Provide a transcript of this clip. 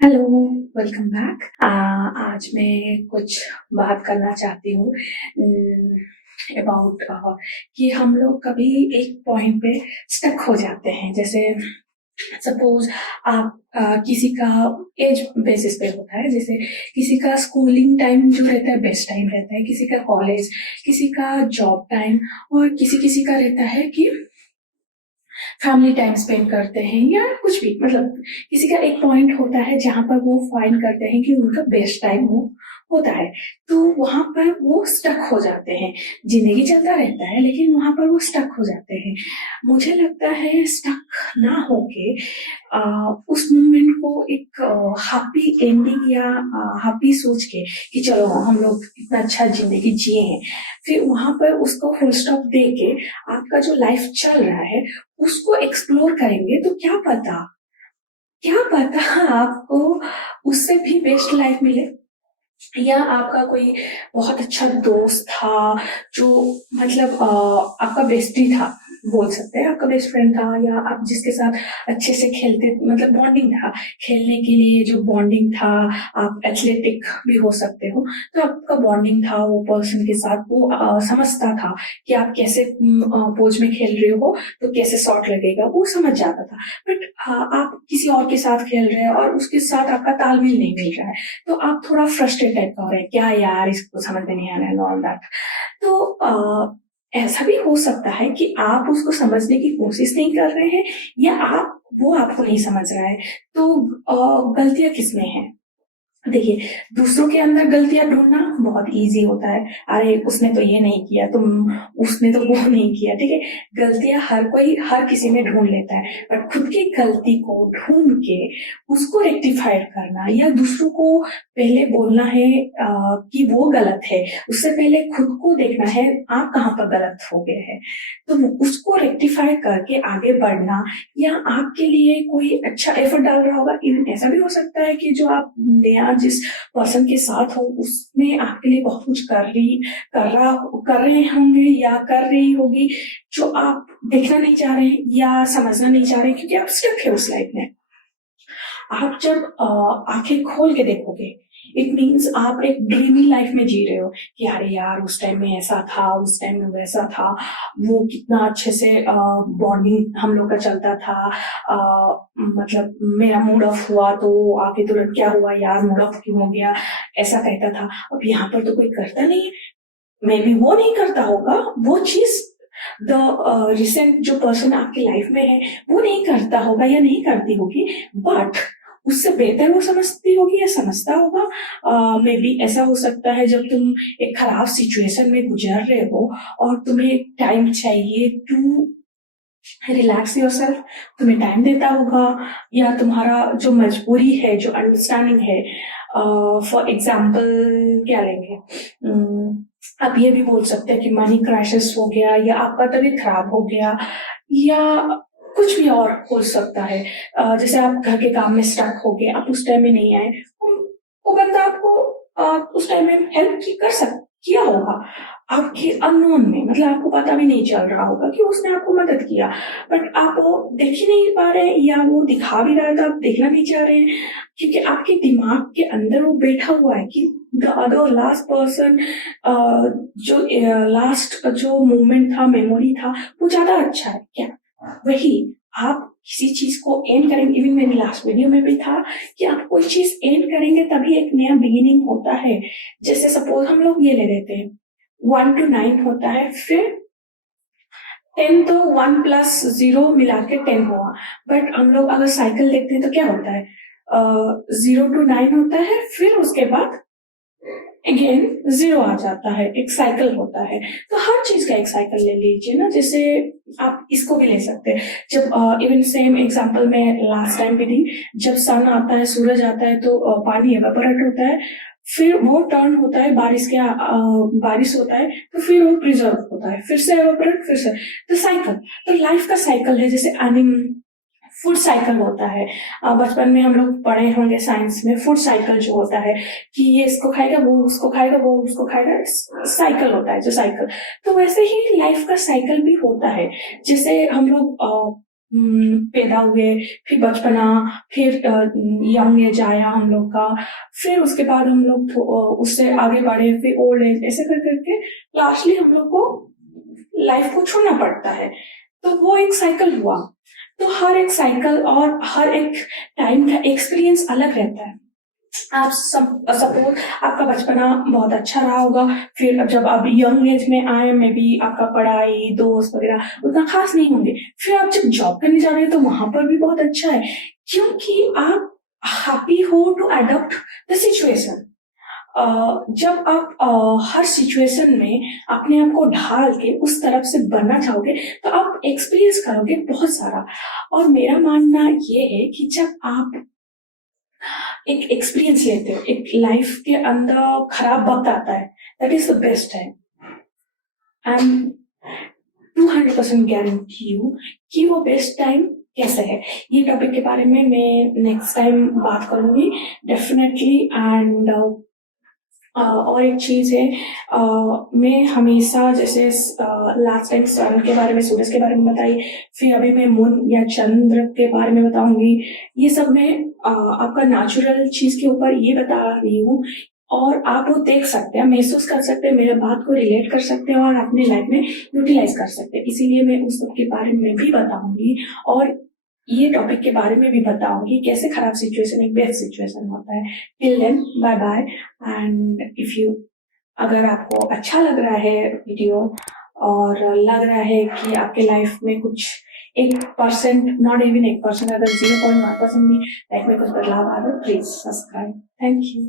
Hello, welcome back. आज मैं कुछ बात करना चाहती हूँ अबाउट कि हम लोग कभी एक पॉइंट पे स्टक हो जाते हैं। जैसे सपोज आप किसी का एज बेसिस पे होता है। जैसे किसी का स्कूलिंग टाइम जो रहता है बेस्ट टाइम रहता है, किसी का कॉलेज, किसी का जॉब टाइम, और किसी किसी का रहता है कि फैमिली टाइम स्पेंड करते हैं या कुछ भी। मतलब किसी का एक पॉइंट होता है जहां पर वो फाइंड करते हैं कि उनका बेस्ट टाइम वो होता है, तो वहां पर वो स्टक हो जाते हैं। जिंदगी चलता रहता है लेकिन वहां पर वो स्टक हो जाते हैं। मुझे लगता है स्टक ना होके उस मोमेंट को एक हैप्पी एंडिंग या हैप्पी सोच के कि चलो हम लोग इतना अच्छा जिंदगी जिए हैं, फिर वहां पर उसको फुल स्टॉप दे के आपका जो लाइफ चल रहा है उसको एक्सप्लोर करेंगे तो क्या पता आपको उससे भी बेस्ट लाइफ मिले। या आपका कोई बहुत अच्छा दोस्त था जो मतलब आपका बेस्टी था, बोल सकते हैं आपका बेस्ट फ्रेंड था, या आप जिसके साथ अच्छे से खेलते, मतलब बॉन्डिंग था, खेलने के लिए जो बॉन्डिंग था। आप एथलेटिक भी हो सकते हो, तो आपका बॉन्डिंग था वो पर्सन के साथ। वो समझता था कि आप कैसे पोज में खेल रहे हो तो कैसे शॉट लगेगा, वो समझ जाता था। बट आप किसी और के साथ खेल रहे हैं और उसके साथ आपका तालमेल नहीं मिल रहा है, तो आप थोड़ा फ्रस्ट्रेट टाइप का हो रहे हैं, क्या यार इसको समझ में नहीं आ रहा है, ऑल दैट। तो ऐसा भी हो सकता है कि आप उसको समझने की कोशिश नहीं कर रहे हैं, या वो आपको नहीं समझ रहा है। तो गलतियां किसमें है? देखिए, दूसरों के अंदर गलतियां ढूंढना बहुत इजी होता है। अरे उसने तो ये नहीं किया, उसने तो वो नहीं किया, ठीक है। गलतियां हर किसी में ढूंढ लेता है, पर खुद की गलती को ढूंढ के उसको रेक्टिफाइड करना, या दूसरों को पहले बोलना है कि वो गलत है, उससे पहले खुद को देखना है आप कहाँ पर गलत हो गए हैं। तो उसको रेक्टिफाई करके आगे बढ़ना, या आपके लिए कोई अच्छा एफर्ट डाल रहा होगा। इवन ऐसा भी हो सकता है कि जो आप नया जिस पर्सन के साथ हो उसने आपके लिए बहुत कुछ कर रहे होंगे या कर रही होगी, जो आप देखना नहीं चाह रहे हैं या समझना नहीं चाह रहे, क्योंकि आप स्टक है उस लाइफ में। आप जब आंखें खोल के देखोगे, इट मीन्स आप एक ड्रीमी लाइफ में जी रहे हो कि अरे यार उस टाइम में ऐसा था, उस टाइम में वैसा था, वो कितना अच्छे से बॉन्डिंग हम लोग का चलता था। मतलब मेरा मूड ऑफ हुआ तो आके तुरंत क्या हुआ यार, मूड ऑफ क्यों हो गया, ऐसा कहता था। अब यहाँ पर तो कोई करता नहीं है। मे बी वो नहीं करता होगा वो चीज, द रिसेंट जो पर्सन आपकी लाइफ में है वो नहीं करता होगा या नहीं करती होगी, बट उससे बेहतर वो समझती होगी या समझता होगा। मे बी ऐसा हो सकता है जब तुम एक खराब सिचुएशन में गुजर रहे हो और तुम्हें टाइम चाहिए टू रिलैक्स योरसेल्फ, तुम्हें टाइम देता होगा। या तुम्हारा जो मजबूरी है, जो अंडरस्टैंडिंग है, फॉर एग्जाम्पल क्या लेंगे, आप ये भी बोल सकते हैं कि मनी क्राइसिस हो गया, या आपका तबीयत खराब हो गया, या कुछ भी और हो सकता है। जैसे आप घर के काम में स्टक हो गए, आप उस टाइम में नहीं आए, वो बंदा आपको उस टाइम में हेल्प किया होगा आपके अननोन में, मतलब आपको पता भी नहीं चल रहा होगा कि उसने आपको मदद किया, बट आप वो देख ही नहीं पा रहे हैं, या वो दिखा भी रहा है तो आप देखना नहीं चाह रहे हैं, क्योंकि आपके दिमाग के अंदर वो बैठा हुआ है कि द अदर लास्ट पर्सन, जो लास्ट जो मोमेंट था, मेमोरी था, वो ज्यादा अच्छा है क्या। वही आप किसी चीज को एंड करेंगे, इवन मेरी लास्ट वीडियो में भी था कि आप कोई चीज एंड करेंगे तभी एक नया बिगिनिंग होता है। जैसे सपोज हम लोग ये ले लेते हैं, 1 to 9 होता है, फिर 10, तो 1 + 0 मिला के 10 हुआ। बट हम लोग अगर साइकिल देखते हैं तो क्या होता है, 0 to 9 होता है, फिर उसके बाद अगेन 0 आ जाता है, एक साइकिल होता है। तो हर चीज का एक साइकिल ले लीजिए ना। जैसे आप इसको भी ले सकते हैं, जब इवन सेम एग्जांपल में लास्ट टाइम भी दी, जब सन आता है, सूरज आता है, तो पानी एवापोरेट होता है, फिर वो टर्न होता है बारिश होता है, तो फिर वो प्रिजर्व होता है, फिर से एवापोरेट, फिर से। तो साइकिल, तो लाइफ का साइकिल है। जैसे फूड साइकिल होता है, बचपन में हम लोग पढ़े होंगे साइंस में, फूड साइकिल जो होता है कि ये इसको खाएगा, वो उसको खाएगा, वो उसको खाएगा, साइकिल होता है जो साइकिल। तो वैसे ही लाइफ का साइकिल भी होता है। जैसे हम लोग पैदा हुए, फिर बचपना, फिर यंग एज आया हम लोग का, फिर उसके बाद हम लोग उससे आगे बढ़े, फिर ओल्ड एज, ऐसे कर करके लास्टली हम लोग को लाइफ को छोड़ना पड़ता है। तो वो एक साइकिल हुआ। तो हर एक साइकिल और हर एक टाइम का एक्सपीरियंस अलग रहता है। आप सपोज आपका बचपना बहुत अच्छा रहा होगा, फिर अब जब आप यंग एज में आए, मे बी आपका पढ़ाई, दोस्त वगैरह उतना खास नहीं होंगे, फिर आप जब जॉब करने जा रहे हैं तो वहां पर भी बहुत अच्छा है, क्योंकि आप हैप्पी हो टू अडॉप्ट द सिचुएशन। जब आप हर सिचुएशन में अपने आप को ढाल के उस तरफ से बनना चाहोगे तो आप एक्सपीरियंस करोगे बहुत सारा। और मेरा मानना ये है कि जब आप एक एक्सपीरियंस लेते हो, एक लाइफ के अंदर खराब वक्त आता है, that is the best time. I am 200% guarantee you कि वो बेस्ट टाइम कैसे है। ये टॉपिक के बारे में मैं नेक्स्ट टाइम बात करूंगी डेफिनेटली। एंड और एक चीज है, मैं हमेशा जैसे लास्ट टाइम सन के बारे में, सूरज के बारे में बताई, फिर अभी मैं मून या चंद्र के बारे में बताऊंगी। ये सब मैं आपका नेचुरल चीज के ऊपर ये बता रही हूँ, और आप वो देख सकते हैं, महसूस कर सकते हैं, मेरे बात को रिलेट कर सकते हैं और अपनी लाइफ में यूटिलाइज कर सकते हैं। इसीलिए मैं उस सब के बारे में भी बताऊंगी, और ये टॉपिक के बारे में भी बताऊंगी कैसे खराब सिचुएशन एक बेस्ट सिचुएशन होता है। Till then, bye bye. And if you, अगर आपको अच्छा लग रहा है वीडियो और लग रहा है कि आपके लाइफ में कुछ 1%, नॉट इवन 1%, अगर 0.1% भी लाइफ में कुछ बदलाव आ रहा है, प्लीज सब्सक्राइब। Thank you.